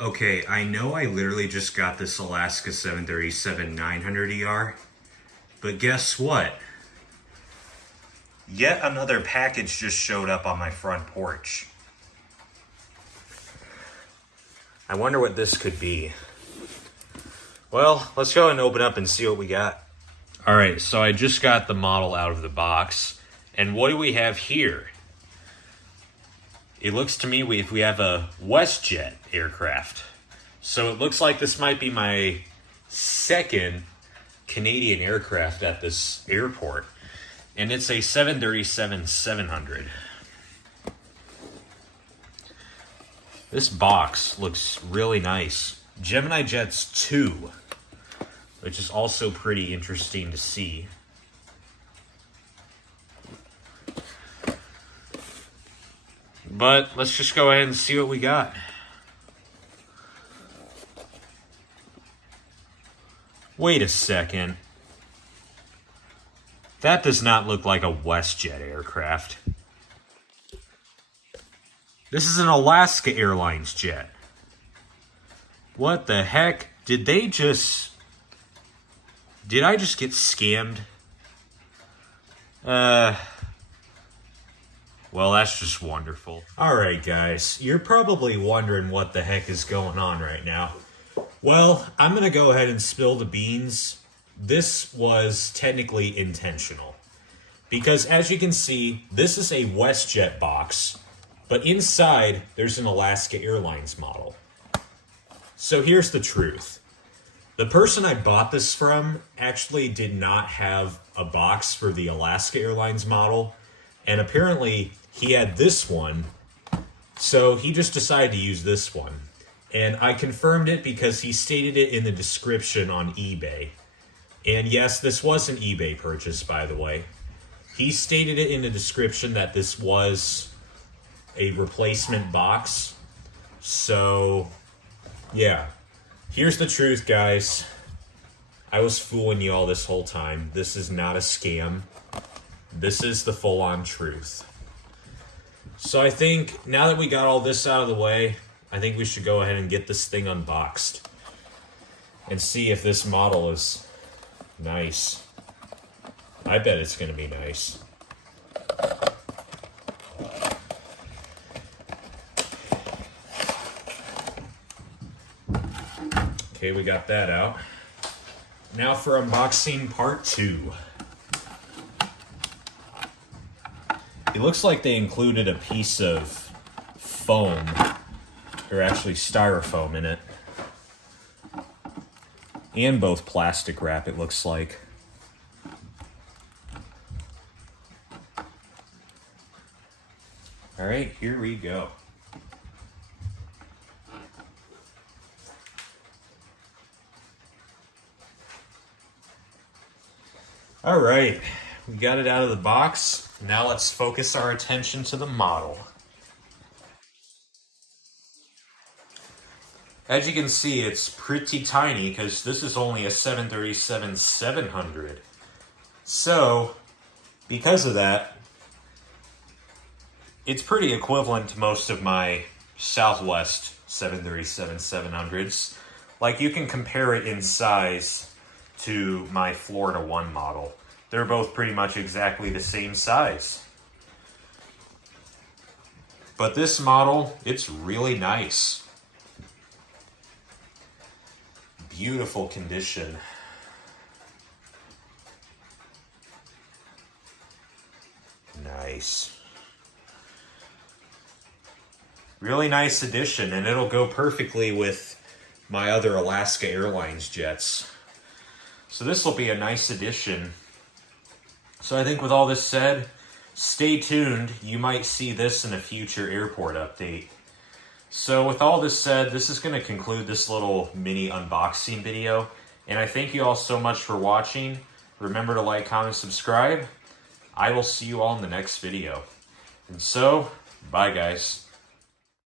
Okay, I know I literally just got this Alaska 737-900ER, but guess what? Yet another package just showed up on my front porch. I wonder what this could be. Well, let's go and open up and see what we got. All right, so I just got the model out of the box. And what do we have here? It looks to me we have a WestJet aircraft. So it looks like this might be my second Canadian aircraft at this airport. And it's a 737-700. This box looks really nice. Gemini Jets 2, which is also pretty interesting to see. But let's just go ahead and see what we got. Wait a second. That does not look like a WestJet aircraft. This is an Alaska Airlines jet. What the heck? Did I just get scammed? Well, that's just wonderful. Alright guys, you're probably wondering what the heck is going on right now. Well, I'm going to go ahead and spill the beans. This was technically intentional. Because as you can see, this is a WestJet box, but inside there's an Alaska Airlines model. So here's the truth. The person I bought this from actually did not have a box for the Alaska Airlines model, and apparently he had this one, so he just decided to use this one. And I confirmed it because he stated it in the description on eBay. And yes, this was an eBay purchase, by the way. He stated it in the description that this was a replacement box. So, yeah. Here's the truth, guys. I was fooling you all this whole time. This is not a scam. This is the full-on truth. So I think now that we got all this out of the way, I think we should go ahead and get this thing unboxed and see if this model is nice. I bet it's going to be nice. Okay, we got that out. Now for unboxing part 2. It looks like they included a piece of foam, or actually styrofoam in it. And both plastic wrap, it looks like. Alright, here we go. Alright, we got it out of the box. Now let's focus our attention to the model. As you can see, it's pretty tiny because this is only a 737-700. So, because of that, it's pretty equivalent to most of my Southwest 737-700s. Like, you can compare it in size to my Florida 1 model. They're both pretty much exactly the same size. But this model, it's really nice. Beautiful condition. Nice. Really nice addition, and it'll go perfectly with my other Alaska Airlines jets. So this will be a nice addition. So I think with all this said, stay tuned. You might see this in a future airport update. So with all this said, this is going to conclude this little mini unboxing video. And I thank you all so much for watching. Remember to like, comment, subscribe. I will see you all in the next video. And so, bye guys.